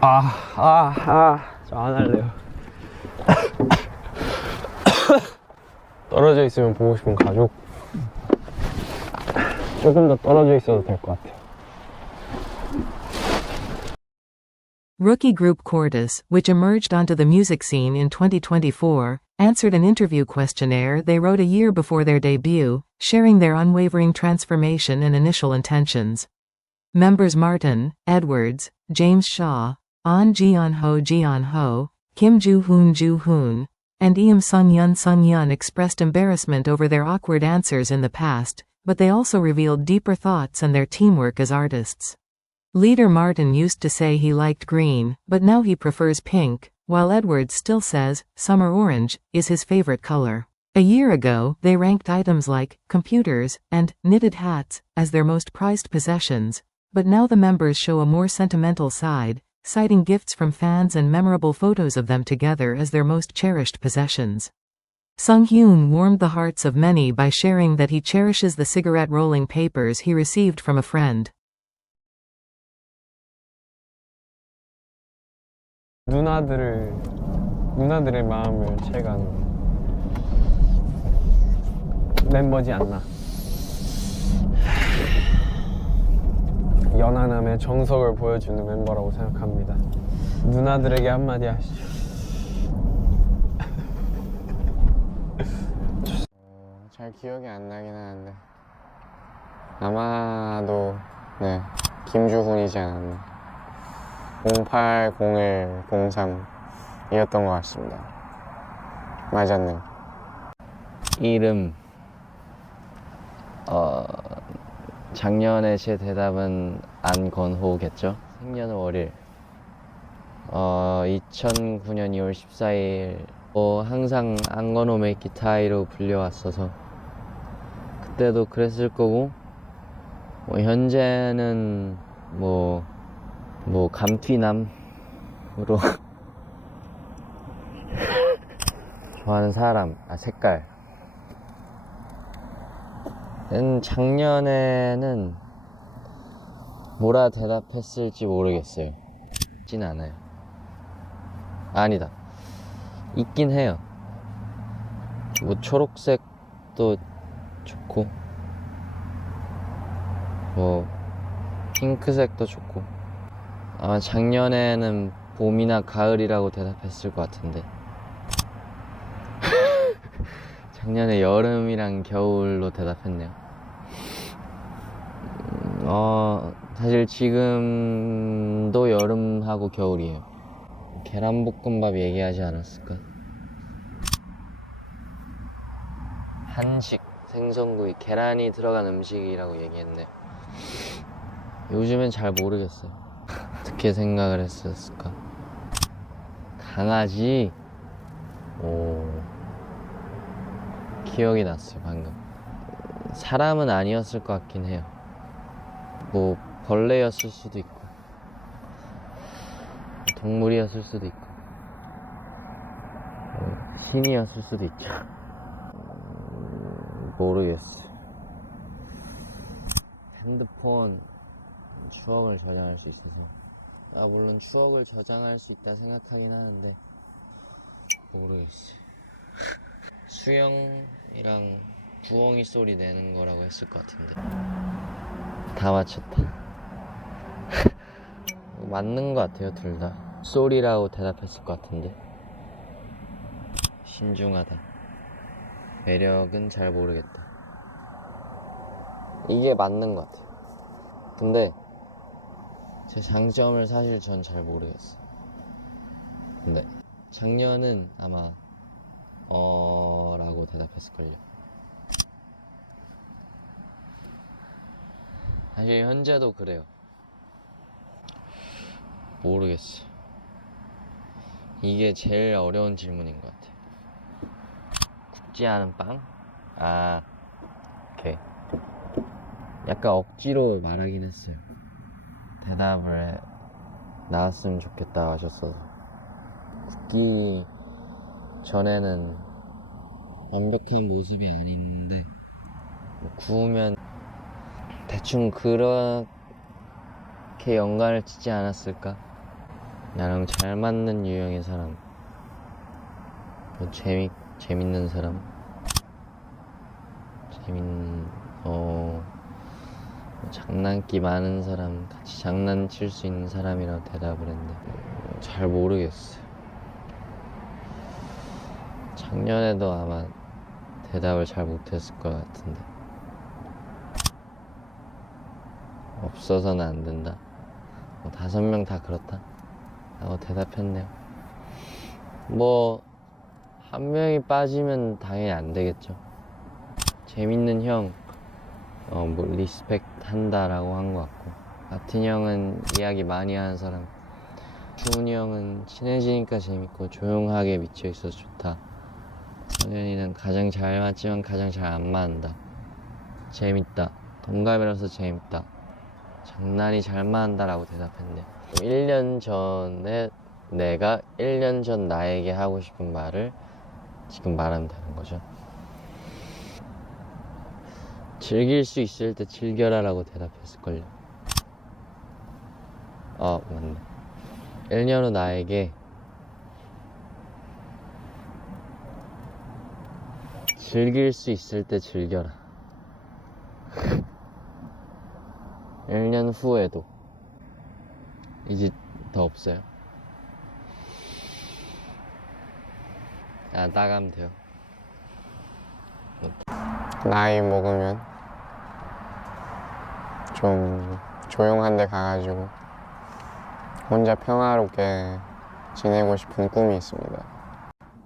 저 안 할래요. 떨어져 있으면 보고 싶은 가족. 조금 더 떨어져 있어도 될 것 같아요. Rookie group Cordis, which emerged onto the music scene in 2024, answered an interview questionnaire they wrote a year before their debut, sharing their unwavering transformation and initial intentions. Members Martin, Edwards, James Shaw, Ahn Ji-yeon-ho, Kim Joo-hoon, and Eum Sung-yun expressed embarrassment over their awkward answers in the past, but they also revealed deeper thoughts and their teamwork as artists. Leader Martin used to say he liked green, but now he prefers pink, while Edwards still says summer orange is his favorite color. A year ago, they ranked items like computers and knitted hats as their most prized possessions, but now the members show a more sentimental side, citing gifts from fans and memorable photos of them together as their most cherished possessions. Sung-hyun warmed the hearts of many by sharing that he cherishes the cigarette rolling papers he received from a friend. 누나들의 마음을 채간 멤버지 않나. 연하남의 정석을 보여주는 멤버라고 생각합니다. 누나들에게 한마디 하시죠. 잘 기억이 안 나긴 하는데 아마도 네 김주훈이지 않았나. 08, 01, 03이었던 것 같습니다. 맞았네요. 이름 작년에 제 대답은 안건호겠죠. 생년월일 2009년 2월 14일 항상 안건호 메이키 타이로 불려왔어서 그때도 그랬을 거고 현재는 감튀남으로 좋아하는 사람, 색깔. 작년에는 뭐라 대답했을지 모르겠어요. 있진 않아요. 아니다. 있긴 해요. 초록색도 좋고, 핑크색도 좋고. 아마 작년에는 봄이나 가을이라고 대답했을 것 같은데 작년에 여름이랑 겨울로 대답했네요. 사실 지금도 여름하고 겨울이에요. 계란볶음밥 얘기하지 않았을까? 한식, 생선구이, 계란이 들어간 음식이라고 얘기했네요. 요즘엔 잘 모르겠어요. 어떻게 생각을 했었을까? 강아지? 기억이 났어요, 방금. 사람은 아니었을 것 같긴 해요. 벌레였을 수도 있고, 동물이었을 수도 있고, 신이었을 수도 있죠. 모르겠어요. 핸드폰 추억을 저장할 수 있어서 물론 추억을 저장할 수 있다 생각하긴 하는데 모르겠어요. 수영이랑 부엉이 소리 내는 거라고 했을 것 같은데 다 맞췄다. 맞는 것 같아요. 둘 다 소리라고 대답했을 것 같은데 신중하다. 매력은 잘 모르겠다. 이게 맞는 것 같아요. 근데 제 장점을 사실 전 잘 모르겠어요. 근데 작년은 아마 라고 대답했을걸요. 사실 현재도 그래요. 모르겠어요. 이게 제일 어려운 질문인 것 같아요. 굽지 않은 빵? 오케이. 약간 억지로 말하긴 했어요. 대답을 나왔으면 좋겠다 하셨어서. 굽기 전에는 완벽한 모습이 아닌데 구우면 대충 그렇게 연관을 짓지 않았을까? 나랑 잘 맞는 유형의 사람, 뭐 재밌는 사람, 뭐 장난기 많은 사람, 같이 장난칠 수 있는 사람이라고 대답을 했는데 잘 모르겠어요. 작년에도 아마 대답을 잘 못했을 것 같은데 없어서는 안 된다. 5명 다 그렇다 라고 대답했네요. 뭐 한 명이 빠지면 당연히 안 되겠죠. 재밌는 형, 뭐 리스펙트 한다라고 한 것 같고, 마틴 형은 이야기 많이 하는 사람, 주훈이 형은 친해지니까 재밌고 조용하게 미쳐있어서 좋다. 성현이는 가장 잘 맞지만 가장 잘 안 맞는다. 재밌다. 동갑이라서 재밌다. 장난이 잘 맞는다라고 대답했네요. 1년 전에 내가 1년 전 나에게 하고 싶은 말을 지금 말하면 되는 거죠. 즐길 수 있을 때 즐겨라 라고 대답했을걸요. 맞네. 1년 후 나에게 즐길 수 있을 때 즐겨라. 1년 후에도 이제 더 없어요. 나가면 돼요. 나이 먹으면 좀 조용한 데 가가지고 혼자 평화롭게 지내고 싶은 꿈이 있습니다.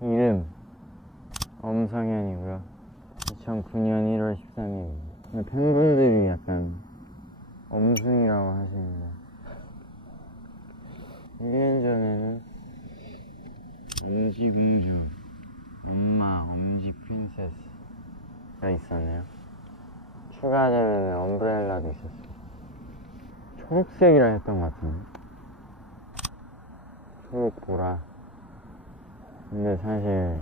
이름 엄성현이고요. 2009년 1월 13일. 팬분들이 약간 엄승이라고 하시는데 1년 전에는 엄지공주, 엄마, 엄지 프린세스가 있었네요. 추가되면 엄브렐라도 있었어요. 초록색이라 했던 것 같은데. 초록 보라. 근데 사실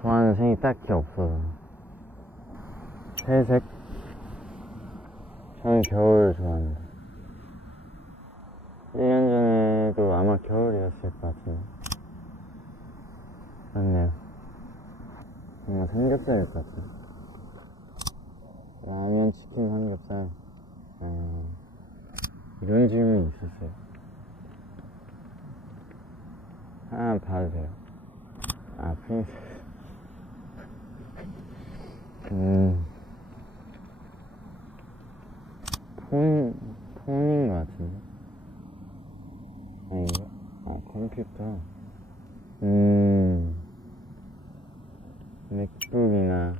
좋아하는 색이 딱히 없어서. 회색? 저는 겨울 좋아합니다. 1년 전에도 아마 겨울이었을 것 같은데. 맞네요. 뭔가 삼겹살일 것 같아요. 라면, 치킨, 삼겹살. 이런 질문이 있었어요. 하나 봐도 돼요? 프린세스. 폰인 것 같은데? 아닌가? 컴퓨터. 맥북이나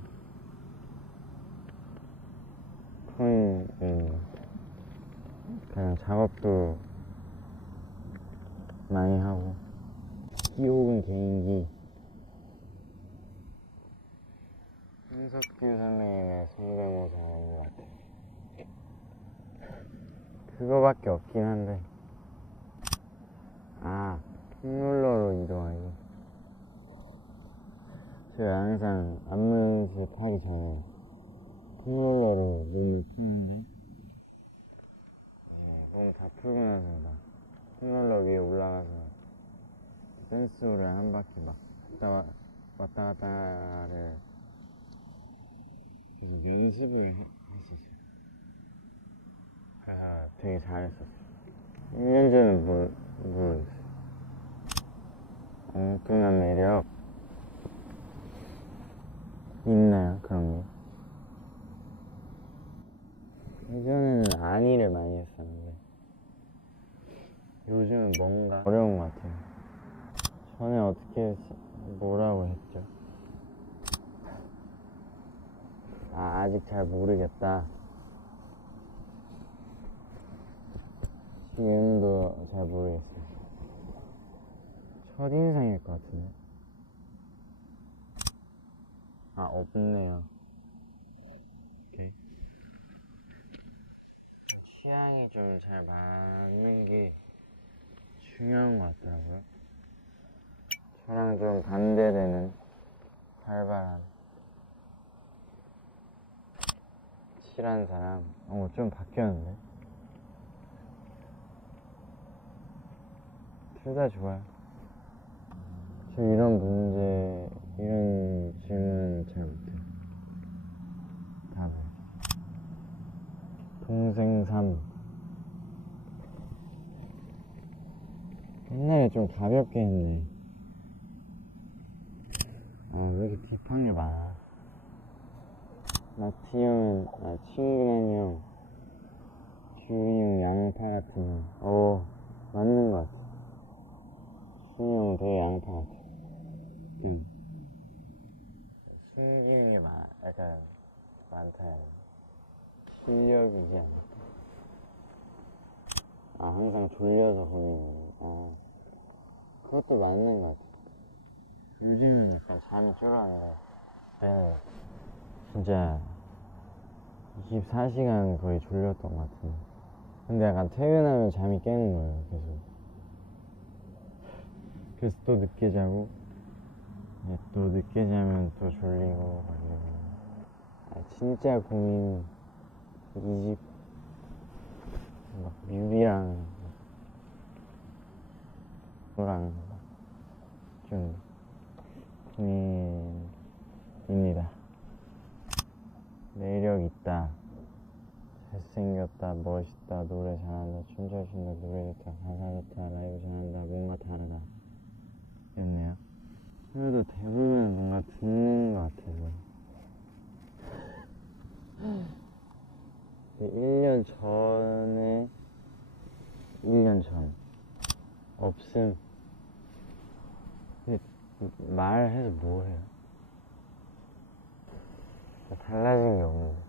폰, 그냥 작업도 많이 하고, 기 혹은 개인기. 홍석규 선배님의 성대모사인 것 같아요. 그거밖에 없긴 한데. 폼롤러로 이동하기. 제가 항상 안무 연습하기 전에 폼롤러로 몸을 푸는데, 몸 다 풀고 나서 막 폼롤러 위에 올라가서 댄스홀을 한 바퀴 막 왔다 갔다를 계속 연습을 했었어요. 그래서 되게 잘했었어요. 1년 전은 모르겠어요. 엉뚱한 매력 있나요? 그런 게? 예전에는 아니를 많이 했었는데 요즘은 뭔가 어려운 것 같아요. 전에 어떻게 뭐라고 했죠? 아직 잘 모르겠다. 지금도 잘 모르겠어요. 첫인상일 것 같은데. 없네요. 오케이. 취향이 좀 잘 맞는 게 중요한 것 같더라고요. 저랑 좀 반대되는 활발한 칠한 사람. 좀 바뀌었는데. 둘 다 좋아요. 저 이런 문제, 이런 질문 잘 못해요. 답을. 동생 3. 옛날에 좀 가볍게 했네. 왜 이렇게 딥한 게 많아? 마티 형은, 친근한 형. 규이 형 양파 같은 형. 맞는 것 같아. 준이 형은 되게 양파 같아. 숨기는 게 약간 많다. 실력이지 않을까? 항상 졸려서 고민이. 그것도 맞는 것 같아. 요즘은 약간 잠이 줄었는데, 그때는 진짜 24시간 거의 졸렸던 것 같은데. 근데 약간 퇴근하면 잠이 깨는 거예요, 계속. 그래서 또 늦게 자고, 또 늦게 자면 또 졸리고, 막 이러고. 진짜 고민, 이 집, 막 뮤비랑, 너랑 좀 고민입니다. 매력 있다, 잘생겼다, 멋있다, 노래 잘한다, 춤 잘 춘다, 노래 좋다, 가사 좋다, 라이브 잘한다, 뭔가 다르다 였네요. 그래도 대부분 뭔가 듣는 것 같아서 1년 전에 1년 전 없음. 근데 말해서 뭐 해요? 달라진 게 없는데.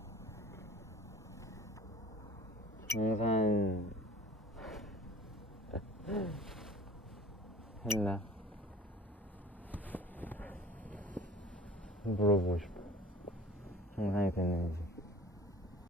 정산 했나? 물어보고 싶어. 정산이 됐는지.